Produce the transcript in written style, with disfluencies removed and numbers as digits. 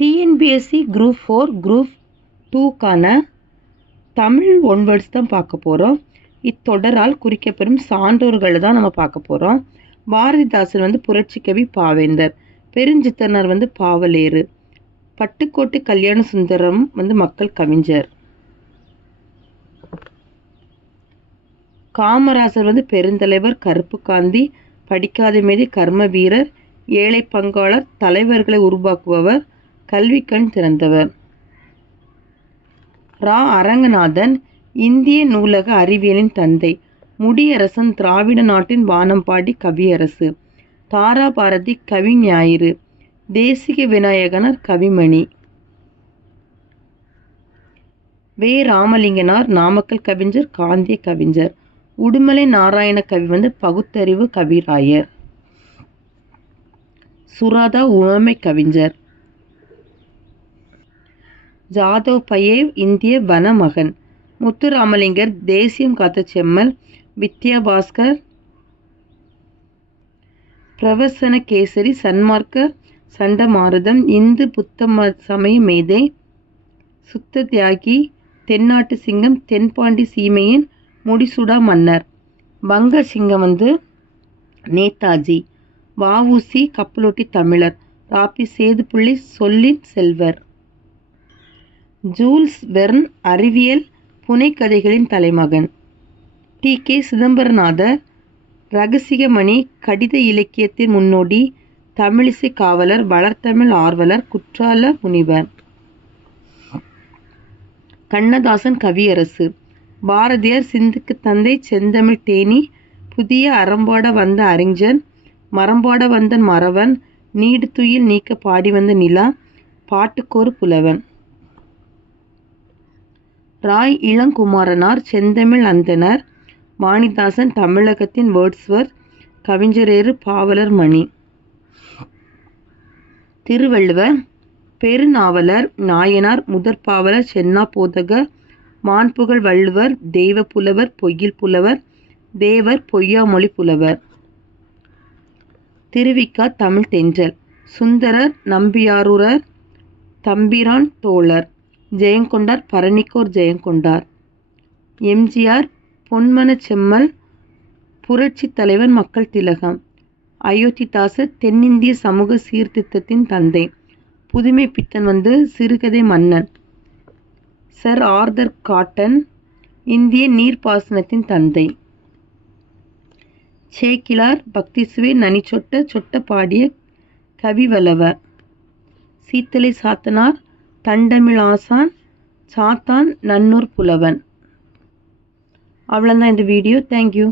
TNPSC group 4 group 2க்கான Tamil one words தான் பார்க்க போகிறோம். இத்தொடரால் குறிக்கப்பெறும் சான்றோர்களை தான் நம்ம பார்க்க போகிறோம். பாரதிதாசன் புரட்சிக்கவி பாவேந்தர், பெருஞ்சித்தனார் பாவலேறு, பட்டுக்கோட்டை கல்யாண சுந்தரம் மக்கள் கவிஞர், காமராசர் பெருந்தலைவர், கருப்பு காந்தி, படிக்காத மேதை, கர்ம வீரர், ஏழை பங்காளர், தலைவர்களை உருவாக்குபவர், கல்வி கண் திறந்தவர். ரா அரங்கநாதன் இந்திய நூலக அறிவியலின் தந்தை, முடியரசன் திராவிட நாட்டின் வானம்பாடி கவியரசு, தாராபாரதி கவி ஞாயிறு, தேசிக விநாயகனார் கவிமணி, வே ராமலிங்கனார் நாமக்கல் கவிஞர், காந்திய கவிஞர், உடுமலை நாராயண கவி பகுத்தறிவு கவிராயர், சுராதா உவமை கவிஞர், ஜாதவ் பயேவ் இந்திய வனமகன், முத்துராமலிங்கர் தேசியம் காத்த செம்மல், வித்யாபாஸ்கர் பிரவசன கேசரி, சன்மார்க்க சண்டமாருதம், இந்து புத்த சமய மேதை, சுத்த தியாகி, தென்னாட்டு சிங்கம், தென்பாண்டி சீமையின் முடிசூடா மன்னர், பங்க சிங்கம் நேதாஜி, வஉசி கப்பலோட்டி தமிழர், ராபி சேதுப்புள்ளி சொல்லின் செல்வர், ஜூல்ஸ் வெர்ன் அறிவியல் புனைக்கதைகளின் தலைமகன், டி.கே. சிதம்பரநாதர் இரகசியமணி கடித இலக்கியத்தின் முன்னோடி, தமிழிசை காவலர், வளர்த்தமிழ் ஆர்வலர், குற்றால முனிவர், கண்ணதாசன் கவியரசு, பாரதியார் சிந்துக்கு தந்தை, செந்தமிழ் தேனி, புதிய அறம்பாட வந்த அறிஞன், மரம்பாட வந்தன் மறவன், நீடு துயில் நீக்க பாடி வந்த நிலா, பாட்டுக்கொரு புலவன், ராய் இளங்குமாரனார் செந்தமிழ் அந்தனர், வாணிதாசன் தமிழகத்தின் வேர்ட்ஸ்வர்த், கவிஞரேறு பாவலர் மணி, திருவள்ளுவர் பெருநாவலர், நாயனார் முதற்பாவலர், சென்னா போதகர், மாண்புகழ் வள்ளுவர், தெய்வ புலவர், பொய்யில் புலவர், தேவர் பொய்யாமொழி புலவர், திருவிக்கா தமிழ் தென்றல், சுந்தரர் நம்பியாரூரர், தம்பிரான் தோழர், ஜெயங்கொண்டார் பரணிக்கோர் ஜெயங்கொண்டார், எம்ஜிஆர் பொன்மனச் செம்மல், புரட்சி தலைவர், மக்கள் திலகம், அயோத்திதாசர் தென்னிந்திய சமூக சீர்திருத்தத்தின் தந்தை, புதுமை பித்தன் சிறுகதை மன்னன், சர் ஆர்தர் காட்டன் இந்திய நீர்ப்பாசனத்தின் தந்தை, சேக்கிலார் பக்திசுவை நனி சொட்ட சொட்ட பாடிய கவிவலவ, சீத்தலை சாத்தனார் தண்டமிழ் ஆசான், சாத்தான் நன்னூர் புலவன். அவ்வளோதான் இந்த வீடியோ. தேங்க்யூ.